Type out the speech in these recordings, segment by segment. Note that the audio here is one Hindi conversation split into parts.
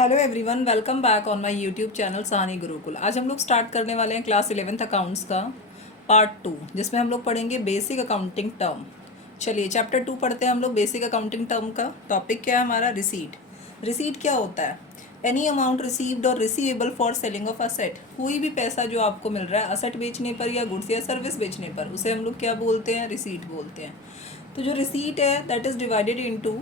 Hello everyone, welcome back on my YouTube channel Sahani Gurukul. आज हम लोग स्टार्ट करने वाले हैं क्लास 11th अकाउंट्स का पार्ट 2, जिसमें हम लोग पढ़ेंगे बेसिक अकाउंटिंग टर्म। चलिए चैप्टर 2 पढ़ते हैं हम लोग। बेसिक अकाउंटिंग टर्म का टॉपिक क्या है हमारा? रिसीट। रिसीट क्या होता है? एनी अमाउंट रिसीव्ड और receivable for selling of asset. कोई भी पैसा जो आपको मिल रहा है असेट बेचने पर या गुड्स या सर्विस बेचने पर, उसे हम लोग क्या बोलते हैं? रिसीट बोलते हैं। तो जो रिसीट है that is divided into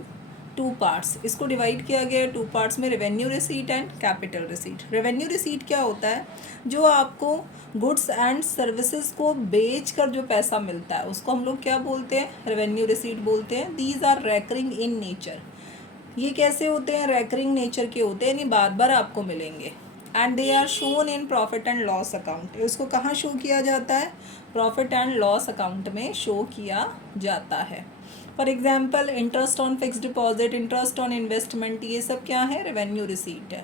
two parts. इसको डिवाइड किया गया है टू पार्ट्स में, revenue receipt and capital receipt. Revenue receipt क्या होता है? जो आपको गुड्स एंड सर्विसेज को बेच कर जो पैसा मिलता है उसको हम लोग क्या बोलते हैं? रेवेन्यू रिसीट बोलते हैं। These are recurring in nature. ये कैसे होते हैं? रेकरिंग नेचर के होते हैं, यानी बार बार आपको मिलेंगे। And they are shown in profit and loss account. इसको कहाँ शो किया जाता है? प्रॉफिट एंड लॉस अकाउंट में शो किया जाता है। For example interest on fix deposit, interest on investment, ये सब क्या है? रेवेन्यू रिसीट है।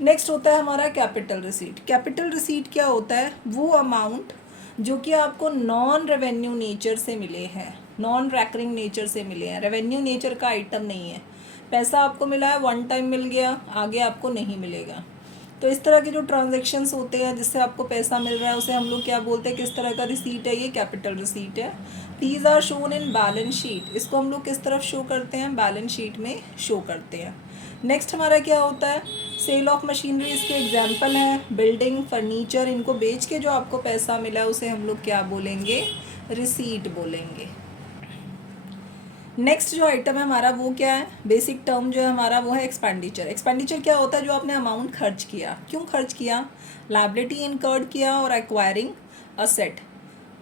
नेक्स्ट होता है हमारा कैपिटल रिसीट। कैपिटल रिसीट क्या होता है? वो अमाउंट जो कि आपको नॉन रेवेन्यू नेचर से मिले हैं, नॉन रैकरिंग नेचर से मिले हैं, रेवेन्यू नेचर का आइटम नहीं है। पैसा आपको मिला है, वन टाइम मिल गया, आगे आपको नहीं मिलेगा। तो इस तरह के जो ट्रांजैक्शंस होते हैं जिससे आपको पैसा मिल रहा है उसे हम लोग क्या बोलते हैं? किस तरह का रिसीट है? ये कैपिटल रिसीट है। These are shown in balance sheet. इसको हम लोग किस तरफ शो करते हैं? बैलेंस शीट में शो करते हैं। नेक्स्ट हमारा क्या होता है? Sale of machinery. इसके एग्जाम्पल हैं बिल्डिंग, फर्नीचर। इनको बेच के जो आपको पैसा मिला है उसे हम लोग क्या बोलेंगे? रिसीट बोलेंगे। नेक्स्ट जो आइटम है हमारा वो क्या है? बेसिक टर्म जो है हमारा वो है एक्सपेंडिचर। एक्सपेंडिचर क्या होता है? जो आपने अमाउंट खर्च किया। क्यों खर्च किया? लायबिलिटी इनकर्ड किया और एक्वायरिंग असेट।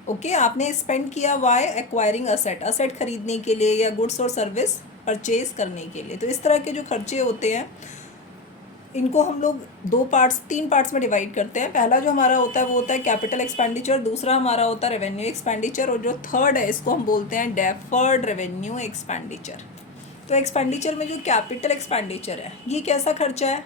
ओके, आपने स्पेंड किया वाई? एक्वायरिंग असेट, असेट खरीदने के लिए या गुड्स और सर्विस परचेज करने के लिए। तो इस तरह के जो खर्चे होते हैं इनको हम लोग तीन पार्ट्स में डिवाइड करते हैं। पहला जो हमारा होता है वो होता है कैपिटल एक्सपेंडिचर, दूसरा हमारा होता है रेवेन्यू एक्सपेंडिचर, और जो थर्ड है इसको हम बोलते हैं डेफर्ड रेवेन्यू एक्सपेंडिचर। तो एक्सपेंडिचर में जो कैपिटल एक्सपेंडिचर है ये कैसा खर्चा है?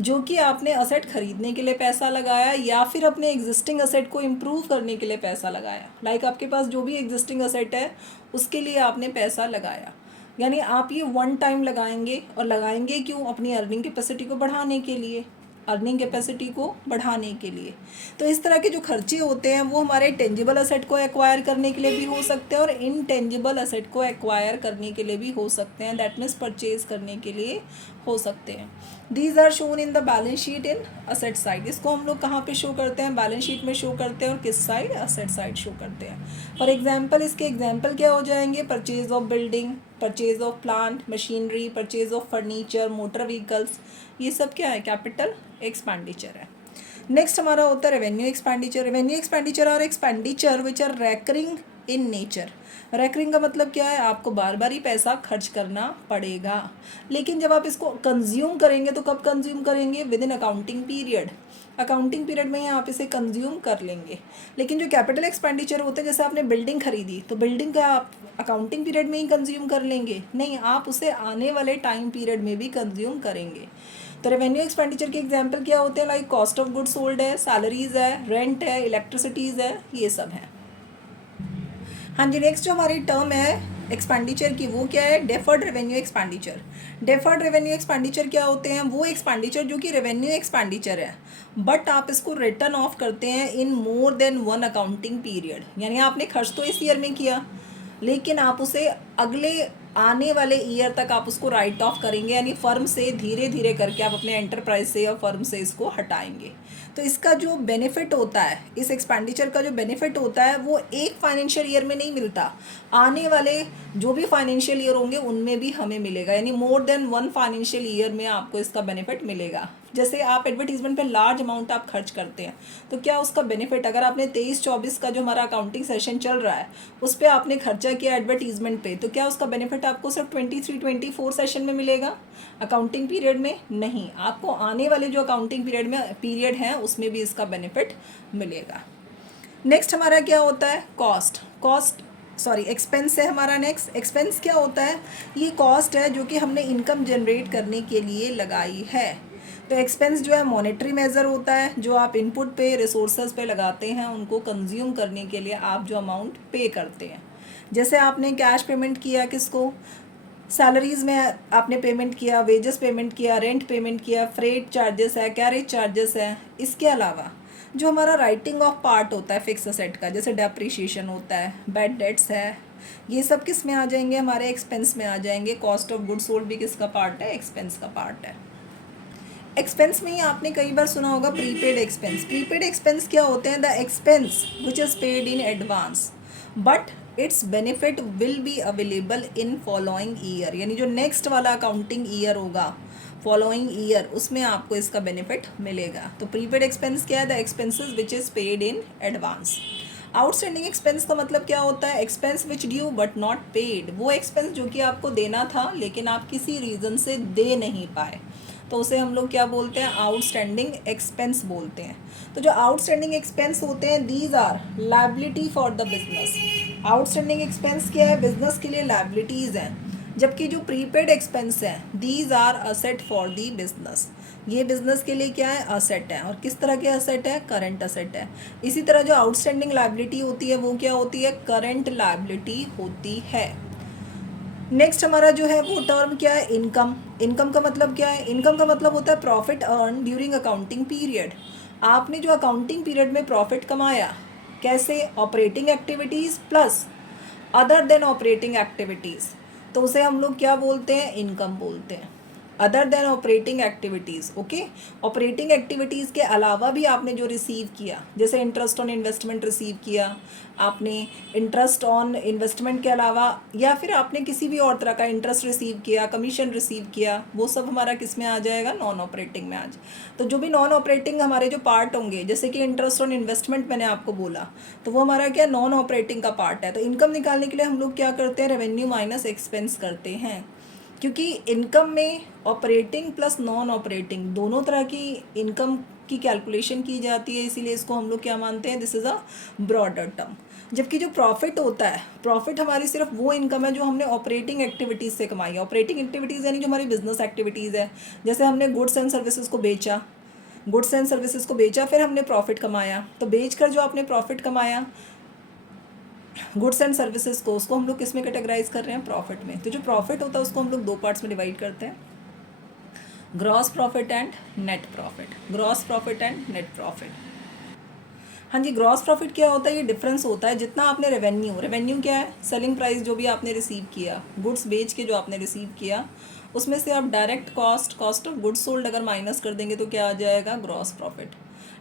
जो कि आपने असेट खरीदने के लिए पैसा लगाया या फिर अपने एग्जिस्टिंग असेट को इम्प्रूव करने के लिए पैसा लगाया। लाइक आपके पास जो भी एग्जिस्टिंग असेट है उसके लिए आपने पैसा लगाया, यानी आप ये वन टाइम लगाएंगे। और लगाएंगे क्यों? अपनी अर्निंग कैपेसिटी को बढ़ाने के लिए, अर्निंग कैपेसिटी को बढ़ाने के लिए। तो इस तरह के जो खर्चे होते हैं वो हमारे टेंजिबल असेट को एक्वायर करने के लिए भी हो सकते हैं और इनटेंजिबल असेट को एक्वायर करने के लिए भी हो सकते हैं, दैट मीन्स परचेज करने के लिए हो सकते हैं। These are shown in the balance sheet in asset side. इसको हम लोग कहाँ पे शो करते हैं? बैलेंस शीट में शो करते हैं। और किस साइड? असेट साइड शो करते हैं। फॉर एग्जाम्पल इसके एग्जाम्पल क्या हो जाएंगे? Purchase of building, purchase of plant machinery, purchase of furniture, motor vehicles, ये सब क्या है? कैपिटल एक्सपेंडिचर है। नेक्स्ट हमारा होता है रेवेन्यू एक्सपेंडिचर। रेवेन्यू एक्सपेंडिचर और expenditure which are recurring in nature. Recurring का मतलब क्या है? आपको बार बार ही पैसा खर्च करना पड़ेगा, लेकिन जब आप इसको कंज्यूम करेंगे तो कब कंज्यूम करेंगे? With in accounting period. Accounting period में ही आप इसे कंज्यूम कर लेंगे। लेकिन जो कैपिटल एक्सपेंडिचर होते हैं, जैसे आपने बिल्डिंग खरीदी तो बिल्डिंग का आप अकाउंटिंग पीरियड में ही कंज्यूम कर लेंगे? नहीं, आप उसे आने वाले टाइम पीरियड में भी कंज्यूम करेंगे। तो रेवेन्यू एक्सपेंडिचर के एग्जाम्पल क्या होते हैं? Like cost of goods sold है, सैलरीज है, रेंट है, इलेक्ट्रिसिटीज़ है, ये सब है। हाँ जी, नेक्स्ट जो हमारी टर्म है एक्सपेंडिचर की वो क्या है? Deferred revenue expenditure. Deferred revenue expenditure क्या होते हैं? वो एक्सपेंडिचर जो कि रेवेन्यू एक्सपेंडिचर है बट आप इसको रिटर्न ऑफ करते हैं in more than one accounting period. यानी आपने खर्च तो इस ईयर में किया लेकिन आप उसे अगले आने वाले ईयर तक आप उसको राइट ऑफ करेंगे, यानी फर्म से धीरे धीरे करके आप अपने एंटरप्राइज से या फर्म से इसको हटाएंगे। तो इसका जो बेनिफिट होता है, इस एक्सपेंडिचर का जो बेनिफिट होता है वो एक फाइनेंशियल ईयर में नहीं मिलता, आने वाले जो भी फाइनेंशियल ईयर होंगे उनमें भी हमें मिलेगा, यानी मोर देन वन फाइनेंशियल ईयर में आपको इसका बेनिफिट मिलेगा। जैसे आप एडवर्टीजमेंट पे लार्ज अमाउंट आप खर्च करते हैं तो क्या उसका बेनिफिट, अगर आपने 23-24 का जो हमारा अकाउंटिंग सेशन चल रहा है उस पर आपने खर्चा किया एडवर्टीजमेंट पे, तो क्या उसका बेनिफिट आपको सिर्फ 23-24 सेशन में मिलेगा अकाउंटिंग पीरियड में? नहीं, आपको आने वाले जो अकाउंटिंग पीरियड है उसमें भी इसका बेनिफिट मिलेगा। नेक्स्ट हमारा क्या होता है? एक्सपेंस है हमारा। नेक्स्ट एक्सपेंस क्या होता है? ये कॉस्ट है जो कि हमने इनकम जनरेट करने के लिए लगाई है। तो एक्सपेंस जो है मॉनेटरी मेजर होता है, जो आप इनपुट पे रिसोर्सेज पे लगाते हैं उनको कंज्यूम करने के लिए आप जो अमाउंट पे करते हैं। जैसे आपने कैश पेमेंट किया किसको? सैलरीज में आपने पेमेंट किया, वेजेस पेमेंट किया, रेंट पेमेंट किया, फ्रेट चार्जेस है, कैरेज चार्जेस है। इसके अलावा जो हमारा राइटिंग ऑफ पार्ट होता है फिक्स असेट का, जैसे डेप्रिशिएशन होता है, बैड डेट्स है, ये सब किस में आ जाएंगे, हमारे एक्सपेंस में आ जाएंगे। कॉस्ट ऑफ गुड्स सोल्ड भी किसका पार्ट है, एक्सपेंस का पार्ट है। एक्सपेंस में ही आपने कई बार सुना होगा प्रीपेड एक्सपेंस। प्रीपेड एक्सपेंस क्या होते हैं, the expense which is paid in advance but it's benefit will be available in following year, यानी जो नेक्स्ट वाला अकाउंटिंग ईयर होगा, फॉलोइंग ईयर, उसमें आपको इसका बेनिफिट मिलेगा। तो प्रीपेड एक्सपेंस क्या है, the expenses which is paid in advance. Outstanding expense का मतलब क्या होता है, expense which due but not paid, वो एक्सपेंस जो कि आपको देना था लेकिन आप किसी रीज़न से दे नहीं पाए, तो उसे हम लोग क्या बोलते हैं, आउटस्टैंडिंग एक्सपेंस बोलते हैं। तो जो आउटस्टैंडिंग एक्सपेंस होते हैं, these are liability for the business. Outstanding expense क्या है, बिजनेस के लिए लायबिलिटीज़ हैं। जबकि जो प्रीपेड एक्सपेंस हैं, these are asset for the business, ये बिजनेस के लिए क्या है, असेट है। और किस तरह के असेट है, करंट असेट है। इसी तरह जो आउटस्टैंडिंग लायबिलिटी होती है वो क्या होती है, करंट लायबिलिटी होती है। नेक्स्ट हमारा जो है वो टर्म क्या है, इनकम। इनकम का मतलब क्या है, इनकम का मतलब होता है profit earn during accounting period. आपने जो अकाउंटिंग पीरियड में प्रॉफिट कमाया, कैसे, operating activities plus other than operating activities, तो उसे हम लोग क्या बोलते हैं, इनकम बोलते हैं। Other than operating activities, okay. Operating activities के अलावा भी आपने जो रिसीव किया, जैसे इंटरेस्ट ऑन इन्वेस्टमेंट रिसीव किया आपने, इंटरेस्ट ऑन इन्वेस्टमेंट के अलावा, या फिर आपने किसी भी और तरह का इंटरेस्ट रिसीव किया, कमीशन रिसीव किया, वो सब हमारा किस में आ जाएगा, नॉन ऑपरेटिंग में आ जाए। तो जो भी नॉन ऑपरेटिंग हमारे जो पार्ट होंगे, जैसे कि इंटरेस्ट ऑन इन्वेस्टमेंट मैंने आपको बोला, तो वो हमारा क्या, नॉन ऑपरेटिंग का पार्ट है। तो इनकम निकालने के लिए हम लोग क्या करते हैं, रेवेन्यू माइनस एक्सपेंस करते हैं, क्योंकि इनकम में ऑपरेटिंग प्लस नॉन ऑपरेटिंग दोनों तरह की इनकम की कैलकुलेशन की जाती है, इसीलिए इसको हम लोग क्या मानते हैं, this is a broader term. जबकि जो प्रॉफिट होता है, प्रॉफिट हमारी सिर्फ वो इनकम है जो हमने ऑपरेटिंग एक्टिविटीज़ से कमाई है। ऑपरेटिंग एक्टिविटीज़ यानी जो हमारी बिजनेस एक्टिविटीज़ है, जैसे हमने गुड्स एंड सर्विसेज को बेचा, गुड्स एंड सर्विसेज को बेचा, फिर हमने प्रॉफिट कमाया, तो बेचकर जो आपने प्रॉफिट कमाया गुड्स एंड सर्विसेज को, उसको हम लोग किस में कैटेगराइज कर रहे हैं, प्रॉफिट में। तो जो प्रॉफिट होता है उसको हम लोग दो पार्ट्स में डिवाइड करते हैं, gross profit and net profit. Gross profit and net profit. हाँ जी, ग्रॉस प्रॉफिट क्या होता है, ये डिफरेंस होता है जितना आपने रेवेन्यू, रेवेन्यू क्या है, सेलिंग प्राइस जो भी आपने रिसीव किया, गुड्स बेच के जो आपने रिसीव किया, उसमें से आप direct cost, cost of goods sold अगर माइनस कर देंगे तो क्या आ जाएगा, ग्रॉस प्रॉफिट।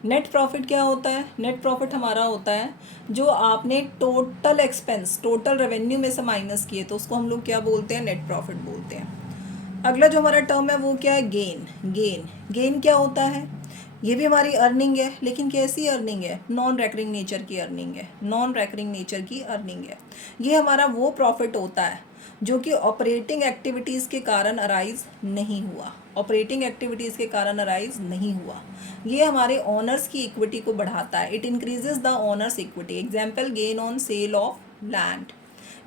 नेट प्रॉफिट क्या होता है, नेट प्रॉफिट हमारा होता है जो आपने टोटल एक्सपेंस, टोटल रेवेन्यू में से माइनस किए, तो उसको हम लोग क्या बोलते हैं, नेट प्रॉफिट बोलते हैं। अगला जो हमारा टर्म है वो क्या है, गेन। गेन, गेन क्या होता है, ये भी हमारी अर्निंग है, लेकिन कैसी अर्निंग है, नॉन रेकरिंग नेचर की अर्निंग है, नॉन रेकरिंग नेचर की अर्निंग है। ये हमारा वो प्रॉफिट होता है जो कि ऑपरेटिंग एक्टिविटीज़ के कारण अराइज नहीं हुआ, ऑपरेटिंग एक्टिविटीज़ के कारण अराइज नहीं हुआ। ये हमारे ओनर्स की इक्विटी को बढ़ाता है, it increases the owners equity. Example, gain on sale of land.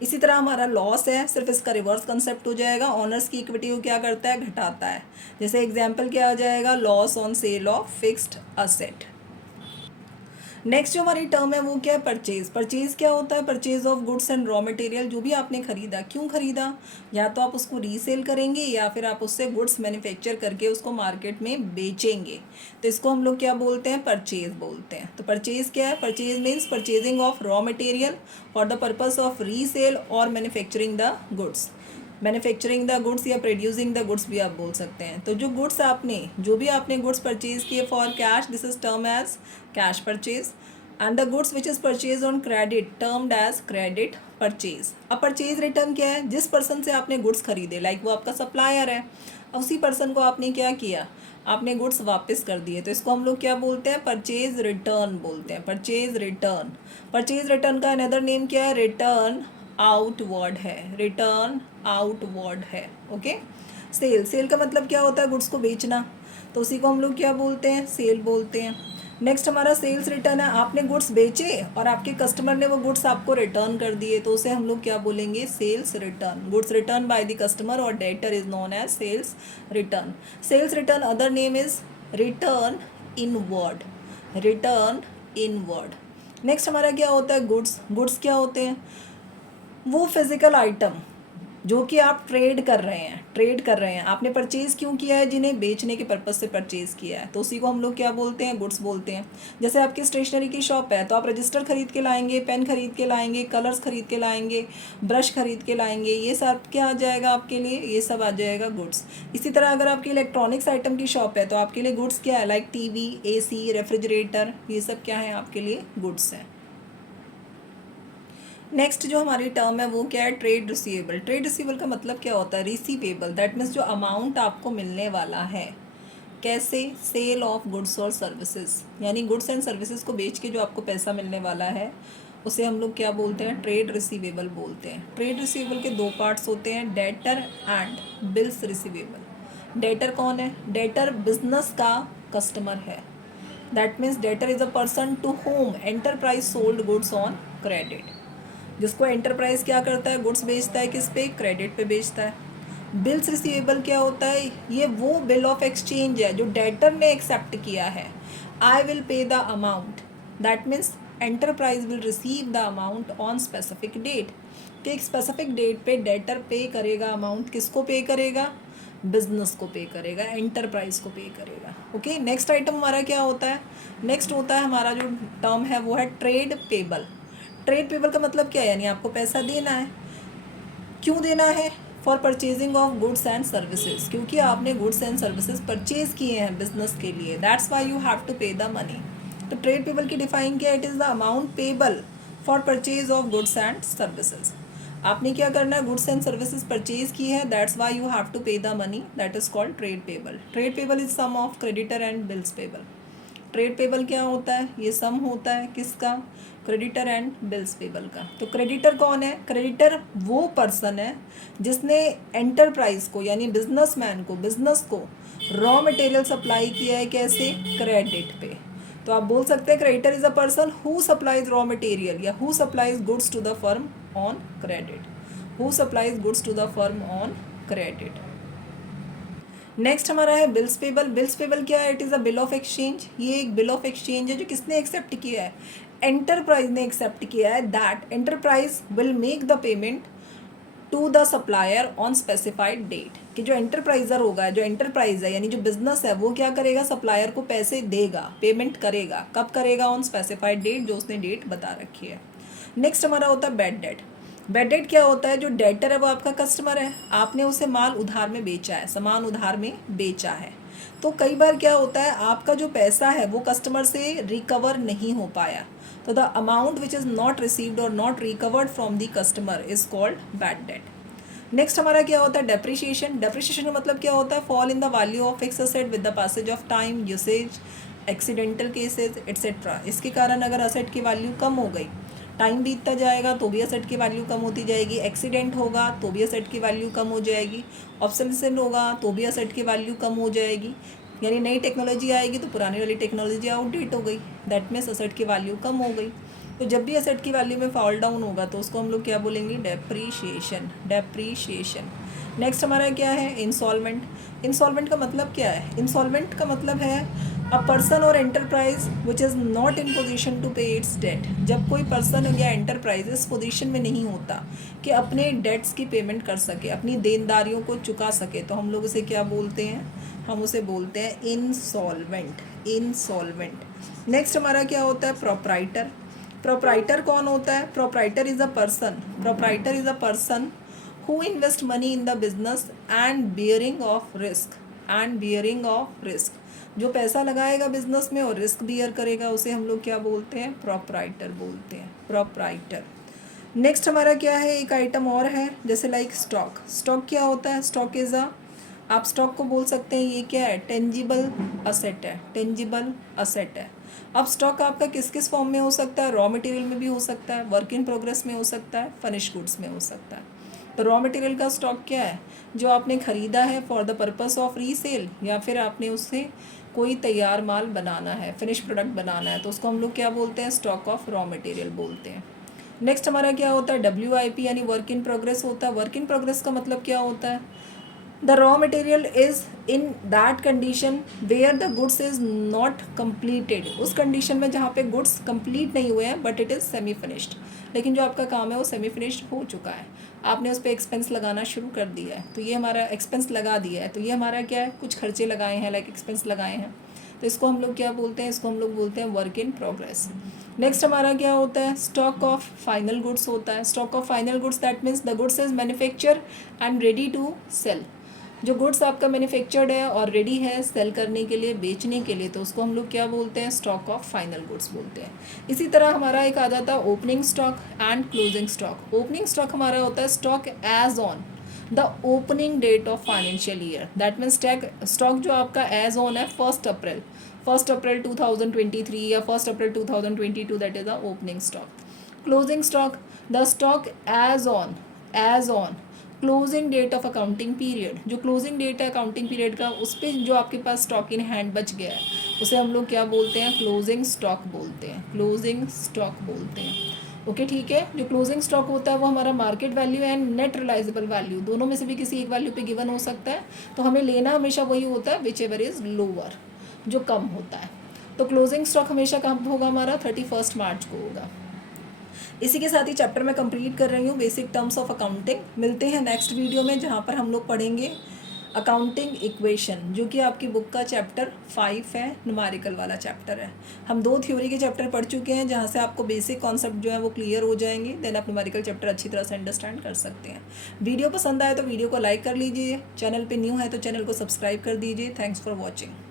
इसी तरह हमारा लॉस है, सिर्फ इसका रिवर्स कंसेप्ट हो जाएगा, ऑनर्स की इक्विटी को क्या करता है, घटाता है। जैसे एग्जाम्पल क्या आ जाएगा, loss on sale of fixed asset. Next जो हमारी टर्म है वो क्या है, परचेज। परचेज क्या होता है, purchase of goods and raw material. जो भी आपने खरीदा, क्यों खरीदा, या तो आप उसको रीसेल करेंगे या फिर आप उससे गुड्स मैन्युफैक्चर करके उसको मार्केट में बेचेंगे, तो इसको हम लोग क्या बोलते हैं, परचेज बोलते हैं। तो परचेज क्या है, purchase means purchasing of raw material for the purpose of resale और manufacturing the goods. Manufacturing the goods या प्रोड्यूसिंग द गुड्स भी आप बोल सकते हैं। तो जो गुड्स आपने, जो भी आपने गुड्स परचेज किए for cash, this is term as cash purchase. And the goods which is purchase on credit termed as credit purchase. अब परचेज रिटर्न क्या है, जिस पर्सन से आपने गुड्स खरीदे, लाइक वो आपका सप्लायर है, उसी पर्सन को आपने क्या किया, आपने गुड्स वापस कर दिए, तो इसको हम लोग क्या बोलते हैं, परचेज रिटर्न बोलते हैं, परचेज रिटर्न। परचेज रिटर्न का अनदर नेम क्या है, रिटर्न आउटवर्ड है, रिटर्न आउटवर्ड है, ओके। सेल, सेल का मतलब क्या होता है, गुड्स को बेचना, तो उसी को हम लोग क्या बोलते हैं, सेल बोलते हैं। नेक्स्ट हमारा सेल्स रिटर्न है, आपने गुड्स बेचे और आपके कस्टमर ने वो गुड्स आपको रिटर्न कर दिए, तो उसे हम लोग क्या बोलेंगे, sales return. Goods return by the customer और debtor is known as sales return. Sales return other name is return inward, return inward. Next हमारा क्या होता है, गुड्स। गुड्स क्या होते हैं, वो फिजिकल आइटम जो कि आप ट्रेड कर रहे हैं, आपने परचेज़ क्यों किया है, जिन्हें बेचने के पर्पज़ से परचेज़ किया है, तो उसी को हम लोग क्या बोलते हैं, गुड्स बोलते हैं। जैसे आपकी स्टेशनरी की शॉप है तो आप रजिस्टर खरीद के लाएंगे, पेन खरीद के लाएंगे, कलर्स खरीद के लाएंगे, ब्रश खरीद के लाएंगे, ये सब क्या आ जाएगा आपके लिए, ये सब आ जाएगा गुड्स। इसी तरह अगर आपकी इलेक्ट्रॉनिक्स आइटम की शॉप है तो आपके लिए गुड्स क्या है, लाइक टीवी, एसी, रेफ्रिजरेटर, ये सब क्या है आपके लिए, गुड्स हैं। नेक्स्ट जो हमारी टर्म है वो क्या है, ट्रेड रिसीवेबल। ट्रेड रिसीवेबल का मतलब क्या होता है, रिसीवेबल, दैट मीन्स जो अमाउंट आपको मिलने वाला है, कैसे, सेल ऑफ गुड्स और सर्विसेज, यानी गुड्स एंड सर्विसेज को बेच के जो आपको पैसा मिलने वाला है उसे हम लोग क्या बोलते हैं, ट्रेड रिसीवेबल बोलते हैं। ट्रेड रिसीवेबल के दो पार्ट्स होते हैं, debtor and bills receivable. Debtor कौन है, डेटर बिजनेस का कस्टमर है, that means debtor is a person to whom enterprise sold goods on credit. जिसको एंटरप्राइज क्या करता है, गुड्स बेचता है, किस पे, क्रेडिट पे बेचता है। बिल्स रिसीवेबल क्या होता है, ये वो बिल ऑफ एक्सचेंज है जो डेटर ने एक्सेप्ट किया है, I will pay the amount, that means enterprise will receive the amount on specific date, कि एक स्पेसिफिक डेट पे डेटर पे करेगा अमाउंट, किसको पे करेगा, बिजनेस को पे करेगा, एंटरप्राइज को पे करेगा। ओके, नेक्स्ट आइटम हमारा क्या होता है, नेक्स्ट होता है हमारा जो टर्म है वो है ट्रेड पेबल। ट्रेड पेबल का मतलब क्या है, यानी आपको पैसा देना है, क्यों देना है, for purchasing of goods and services, क्योंकि आपने गुड्स एंड सर्विसेज परचेज किए हैं बिजनेस के लिए, that's why you have to pay the money. तो ट्रेड पेबल की डिफाइन किया, it is the amount payable for purchase of goods and services. आपने क्या करना है, गुड्स एंड सर्विसेज परचेज की है, that's why you have to pay the money, that is called trade payable. Trade payable is sum of creditor and bills payable. Trade payable क्या होता है, ये सम होता है किसका, क्रेडिटर एंड बिल्स पेबल का। तो क्रेडिटर कौन है, क्रेडिटर वो पर्सन है जिसने एंटरप्राइज को यानी बिजनेसमैन को, बिजनेस को रॉ मटेरियल सप्लाई किया है, कैसे, क्रेडिट पे। तो आप बोल सकते हैं creditor is a person who supplies raw material या who supplies goods to the firm on credit, who supplies goods to the firm on credit. Next हमारा है बिल्स पेबल। बिल्स पेबल क्या है, it is a bill of exchange. ये एक बिल ऑफ एक्सचेंज है जो किसने एक्सेप्ट किया है, एंटरप्राइज ने एक्सेप्ट किया है, that enterprise will make the payment to the supplier on specified date, कि जो एंटरप्राइजर होगा, जो एंटरप्राइज है यानी जो बिजनेस है, वो क्या करेगा, सप्लायर को पैसे देगा, पेमेंट करेगा, कब करेगा, ऑन स्पेसिफाइड डेट, जो उसने डेट बता रखी है। नेक्स्ट हमारा होता है बैड डेट। बैड डेट क्या होता है, जो डेटर है वो आपका कस्टमर है, आपने उसे माल उधार में बेचा है, सामान उधार में बेचा है, तो कई बार क्या होता है, आपका जो पैसा है वो कस्टमर से रिकवर नहीं हो पाया, तो the amount which is not received और not recovered from the customer is called bad debt. Next हमारा क्या होता है, डेप्रिशिएशन। डेप्रिशिएशन का मतलब क्या होता है, fall in the value of fix asset with the passage of time, usage, accidental cases etcetera. इसके कारण अगर असेट की वैल्यू कम हो गई, टाइम बीतता जाएगा तो भी असेट की वैल्यू कम होती जाएगी, एक्सीडेंट होगा तो भी असेट की वैल्यू कम हो जाएगी, ऑब्सोलेसेंस होगा तो भी असेट की वैल्यू कम हो जाएगी, यानी नई टेक्नोलॉजी आएगी तो पुरानी वाली टेक्नोलॉजी आउटडेट हो गई, दैट मीन्स असेट की वैल्यू कम हो गई। तो जब भी असेट की वैल्यू में फॉल डाउन होगा तो उसको हम लोग क्या बोलेंगे, डेप्रीशिएशन, डेप्रीशिएशन। नेक्स्ट हमारा क्या है, इंसॉल्वेंट। इंसॉल्वेंट का मतलब क्या है, इंसॉल्वेंट का मतलब है अ पर्सन और enterprise which is not in position to pay its debt. जब कोई पर्सन या एंटरप्राइज इस पोजीशन में नहीं होता कि अपने डेट्स की पेमेंट कर सके, अपनी देनदारियों को चुका सके, तो हम लोग उसे क्या बोलते हैं, हम उसे बोलते हैं इंसॉल्वेंट, इंसॉल्वेंट। नेक्स्ट हमारा क्या होता है, प्रोप्राइटर। प्रोप्राइटर कौन होता है, proprietor is a person, proprietor is a person who invest money in the business and bearing of risk, and bearing of risk, जो पैसा लगाएगा बिजनेस में और रिस्क बियर करेगा, उसे हम लोग क्या बोलते हैं, प्रोप्राइटर बोलते हैं, प्रोप्राइटर। नेक्स्ट हमारा क्या है, एक आइटम और है, जैसे लाइक स्टॉक। स्टॉक क्या होता है, स्टॉक इज़ अ, आप स्टॉक को बोल सकते हैं ये क्या है, टेंजिबल असेट है, टेंजिबल असेट है। अब स्टॉक आपका किस किस फॉर्म में हो सकता है, रॉ मटेरियल में भी हो सकता है, वर्क इन प्रोग्रेस में हो सकता है, फिनिश गुड्स में हो सकता है। तो रॉ मटेरियल का स्टॉक क्या है, जो आपने ख़रीदा है for the purpose of resale, या फिर आपने उससे कोई तैयार माल बनाना है, फिनिश प्रोडक्ट बनाना है, तो उसको हम लोग क्या बोलते हैं, स्टॉक ऑफ रॉ मटेरियल बोलते हैं। नेक्स्ट हमारा क्या होता है, WIP यानी वर्क इन प्रोग्रेस होता है। वर्क इन प्रोग्रेस का मतलब क्या होता है, the raw material is in that condition where the goods is not completed, उस कंडीशन में जहाँ पे गुड्स कंप्लीट नहीं हुए हैं but it is semi finished, लेकिन जो आपका काम है वो सेमी फिनिश्ड हो चुका है, आपने उस पर एक्सपेंस लगाना शुरू कर दिया है, तो ये हमारा एक्सपेंस लगा दिया है, तो ये हमारा क्या है, कुछ खर्चे लगाए हैं, लाइक एक्सपेंस लगाए हैं, तो इसको हम लोग क्या बोलते हैं, इसको हम लोग बोलते हैं वर्क इन प्रोग्रेस। नेक्स्ट हमारा क्या होता है, स्टॉक ऑफ फाइनल गुड्स होता है। Stock of final goods that means the goods is manufacture and ready to sell, जो गुड्स आपका मैन्युफैक्चर्ड है और रेडी है सेल करने के लिए, बेचने के लिए, तो उसको हम लोग क्या बोलते हैं, स्टॉक ऑफ फाइनल गुड्स बोलते हैं। इसी तरह हमारा एक आ जाता है opening stock and closing stock. Opening stock हमारा होता है stock as on the opening date of financial year, that means stock जो आपका एज ऑन है 1 अप्रैल 2023 या 1 April 2022, that is the opening stock. Closing stock the stock as on closing date of accounting period, जो क्लोजिंग डेट है अकाउंटिंग पीरियड का, उस पर जो आपके पास स्टॉक इन हैंड बच गया है उसे हम लोग क्या बोलते हैं, क्लोजिंग स्टॉक बोलते हैं, क्लोजिंग स्टॉक बोलते हैं। ओके ठीक है, जो क्लोजिंग स्टॉक होता है वो हमारा market value and net realisable value दोनों में से भी किसी एक वैल्यू पे गिवन हो सकता है, तो हमें लेना हमेशा वही होता है विच एवर इज़ लोअर, जो कम होता है। तो क्लोजिंग स्टॉक हमेशा कब होगा, हमारा 31 मार्च को होगा। इसी के साथ ही चैप्टर मैं कंप्लीट कर रही हूँ बेसिक टर्म्स ऑफ अकाउंटिंग। मिलते हैं नेक्स्ट वीडियो में जहाँ पर हम लोग पढ़ेंगे अकाउंटिंग इक्वेशन, जो कि आपकी बुक का चैप्टर 5 है, न्यूमेरिकल वाला चैप्टर है। हम 2 थ्योरी के चैप्टर पढ़ चुके हैं जहाँ से आपको बेसिक कॉन्सेप्ट जो है वो क्लियर हो जाएंगे, देन आप न्यूमेरिकल चैप्टर अच्छी तरह से अंडरस्टैंड कर सकते हैं। वीडियो पसंद आए तो वीडियो को लाइक कर लीजिए, चैनल पे न्यू है तो चैनल को सब्सक्राइब कर दीजिए। Thanks for watching.